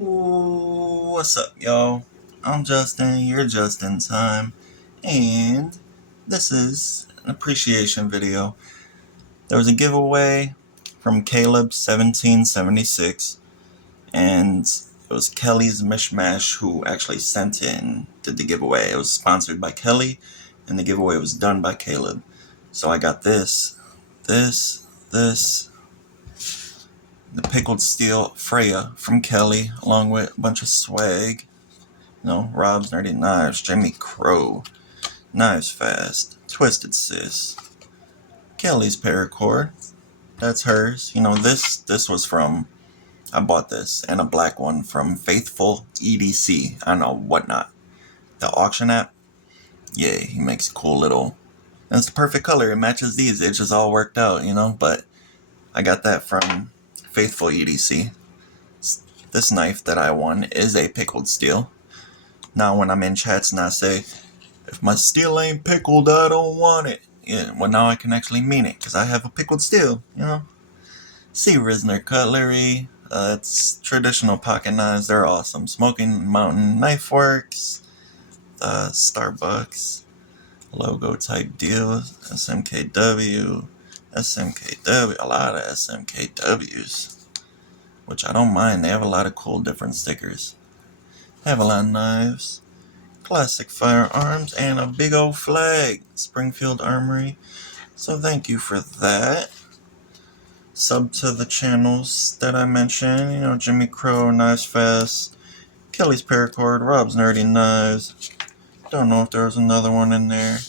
What's up, y'all? I'm Justin, you're just in time, and this is an appreciation video. There was a giveaway from Caleb1776, and it was Kelly's Mishmash who actually sent in, did the giveaway. It was sponsored by Kelly, and the giveaway was done by Caleb. So I got this, the Pickled Steel Freya from Kelly, along with a bunch of swag. Rob's Nerdy Knives, Jimmy Crow, Knives Fast, Twisted Sis, Kelly's Paracord. That's hers. This was from, I bought this, and a black one from FaithfulEDC on a Whatnot. The auction app. Yeah, he makes cool little, and it's the perfect color. It matches these. It just all worked out, but I got that from FaithfulEDC. This knife that I won is a pickled steel. Now when I'm in chats and I say, if my steel ain't pickled, I don't want it. Yeah, well now I can actually mean it, because I have a pickled steel, See Risner Cutlery. It's traditional pocket knives. They're awesome. Smoking Mountain Knife Works. Starbucks. Logo type deals. SMKW. A lot of SMKWs. Which I don't mind. They have a lot of cool different stickers. Avalon Knives. Classic Firearms, and a big old flag, Springfield Armory. So thank you for that. Sub to the channels that I mentioned, Jimmy Crow, Knives Fast, Kelly's Paracord, Rob's Nerdy Knives. Don't know if there was another one in there.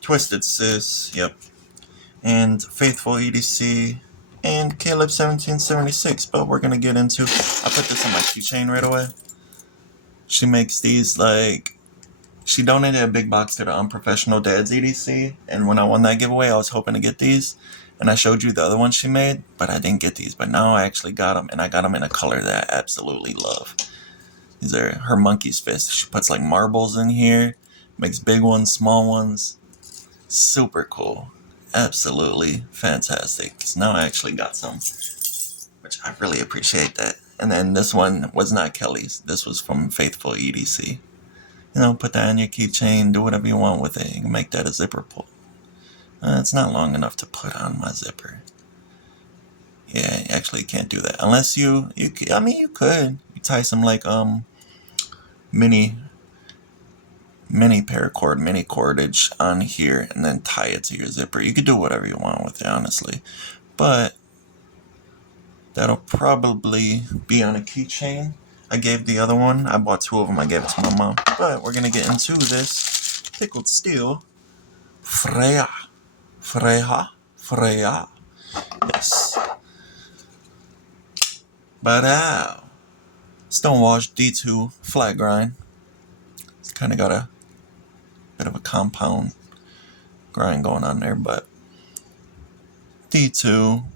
Twisted Sis, yep. And FaithfulEDC, and Caleb1776. But we're gonna get into, I put this in my keychain right away. She makes these, she donated a big box to the Unprofessional Dads EDC, and when I won that giveaway, I was hoping to get these, and I showed you the other ones she made, but I didn't get these, but now I actually got them, and I got them in a color that I absolutely love. These are her monkey's fist. She puts, marbles in here, makes big ones, small ones. Super cool. Absolutely fantastic. So now I actually got some, which I really appreciate that. And then this one was not Kelly's. This was from FaithfulEDC. Put that on your keychain, do whatever you want with it. You can make that a zipper pull. It's not long enough to put on my zipper. Yeah, you actually can't do that. Unless you could. You tie some, mini paracord, mini cordage on here, and then tie it to your zipper. You could do whatever you want with it, honestly. But that'll probably be on a keychain. I gave the other one. I bought two of them. I gave it to my mom. But we're going to get into this pickled steel. Freya. Yes. But Stonewashed D2 flat grind. It's kind of got a bit of a compound grind going on there. But D2.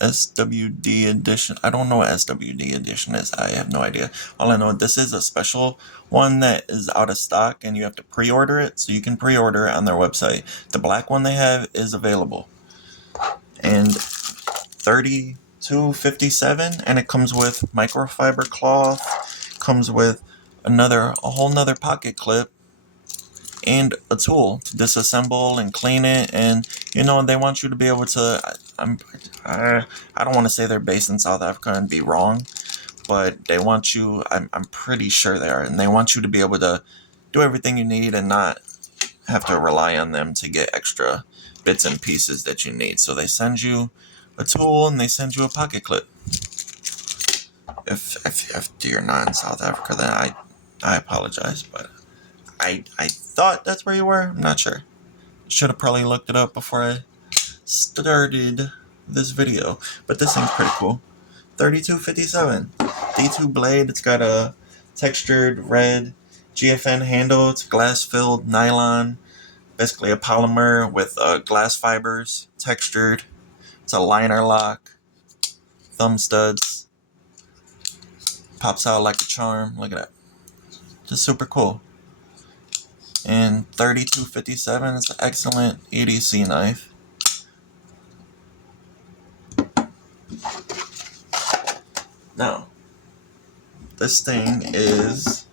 SWD edition. I don't know what SWD edition is. I have no idea. All I know, this is a special one that is out of stock, and you have to pre-order it. So you can pre-order it on their website. The black one they have is available, and $32.57, and it comes with microfiber cloth. Comes with a whole nother pocket clip, and a tool to disassemble and clean it. And they want you to be able to, I don't want to say they're based in South Africa and be wrong, but they want you, I'm pretty sure they are, and they want you to be able to do everything you need and not have to rely on them to get extra bits and pieces that you need. So they send you a tool and they send you a pocket clip. If you're not in South Africa, then I apologize, but I thought that's where you were. I'm not sure. Should have probably looked it up before I started this video. But this thing's pretty cool. $32.57. D2 blade. It's got a textured red GFN handle. It's glass-filled nylon. Basically a polymer with glass fibers. Textured. It's a liner lock. Thumb studs. Pops out like a charm. Look at that. Just super cool. And $32.57 is an excellent EDC knife. Now, this thing is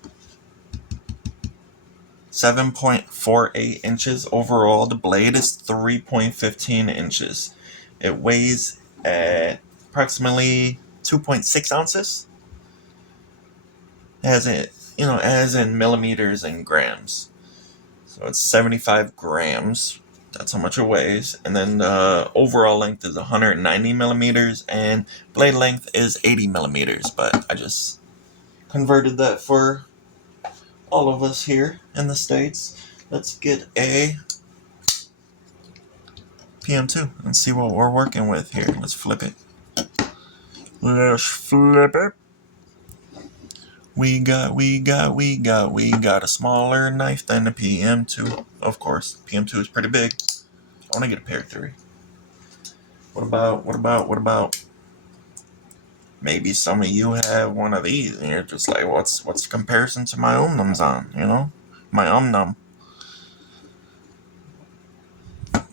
7.48 inches overall. The blade is 3.15 inches. It weighs at approximately 2.6 ounces. As in millimeters and grams. So it's 75 grams. That's how much it weighs. And then the overall length is 190 millimeters, and blade length is 80 millimeters. But I just converted that for all of us here in the States. Let's get a PM2 and see what we're working with here. Let's flip it. Let's flip it. We got a smaller knife than the PM2. Of course, PM2 is pretty big. I want to get a pair 3. What about? Maybe some of you have one of these, and you're just like, what's the comparison to my Omnums on? My Omnum.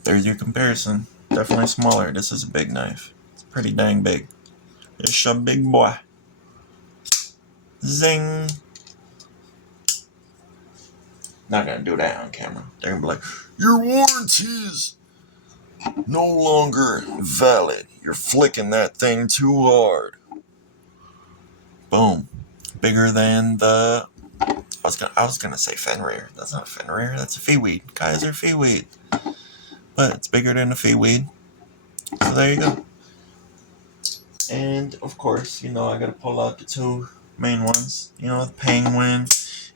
There's your comparison. Definitely smaller. This is a big knife. It's pretty dang big. It's a big boy. Zing. Not gonna do that on camera. They're gonna be like, your warranty's no longer valid. You're flicking that thing too hard. Boom. Bigger than the... I was gonna say Fenrir. That's not a Fenrir. That's a Feeweed. Kaiser Feeweed. But it's bigger than a Feeweed. So there you go. And of course, I gotta pull out the 2 main ones. The Penguin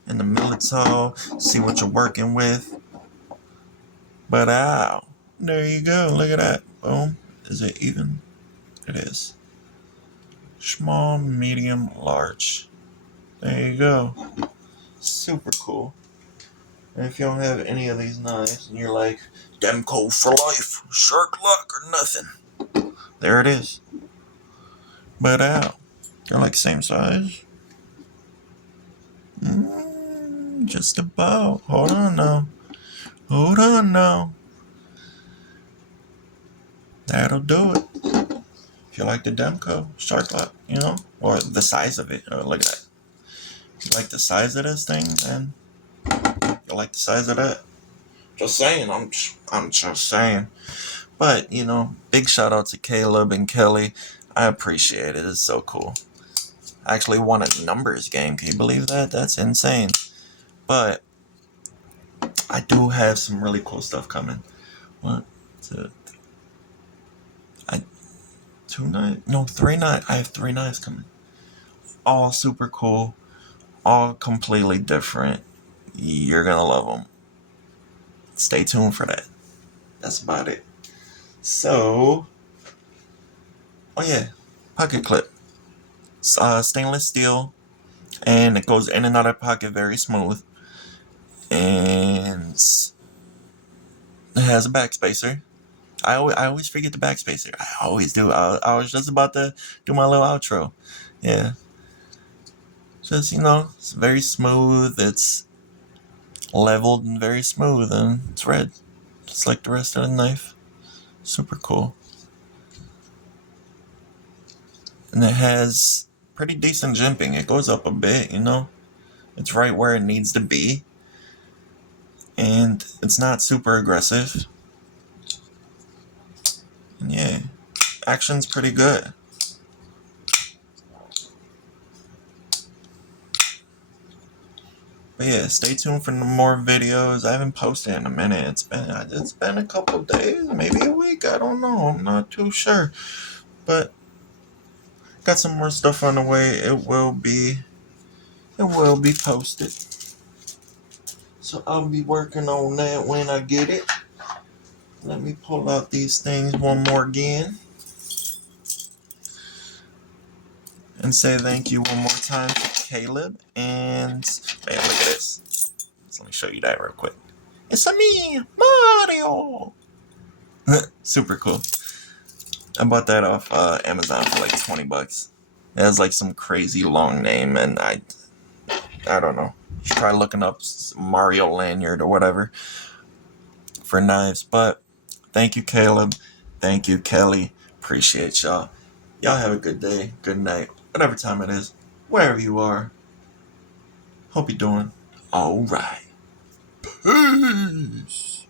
and the Milito. See what you're working with. But ow. There you go. Look at that. Boom. Is it even? It is. Small, medium, large. There you go. Super cool. And if you don't have any of these knives and you're like, Demco for life, shark luck or nothing, there it is. But ow. They're like same size. Just about. Hold on now. That'll do it. If you like the Demco shark luck, or the size of it. Oh, look at that. If you like the size of this thing, then you like the size of that. Just saying. I'm just saying. But, big shout out to Caleb and Kelly. I appreciate it. It's so cool. I actually won a numbers game. Can you believe that? That's insane. But I do have some really cool stuff coming. 1, 2, 2 knives? No, 3 knives. I have 3 knives coming. All super cool. All completely different. You're going to love them. Stay tuned for that. That's about it. So, oh yeah, pocket clip. Stainless steel, and it goes in and out of the pocket very smooth. And it has a backspacer. I always forget the backspacer. I always do. I was just about to do my little outro. Yeah. Just, it's very smooth. It's leveled and very smooth, and it's red. Just like the rest of the knife. Super cool. And it has pretty decent jimping. It goes up a bit, It's right where it needs to be. And it's not super aggressive. And yeah, action's pretty good. But yeah, stay tuned for more videos. I haven't posted in a minute. It's been a couple days, maybe a week. I don't know. I'm not too sure. But got some more stuff on the way. It will be posted. So I'll be working on that when I get it. Let me pull out these things one more again. And say thank you one more time to Caleb. And man, look at this. Let me show you that real quick. It's a me, Mario. Super cool. I bought that off Amazon for like $20. It has like some crazy long name, and I don't know. Try looking up Mario lanyard or whatever for knives. But thank you, Caleb. Thank you, Kelly. Appreciate y'all. Y'all have a good day. Good night. whatever time it is, wherever you are. Hope you're doing alright. Peace.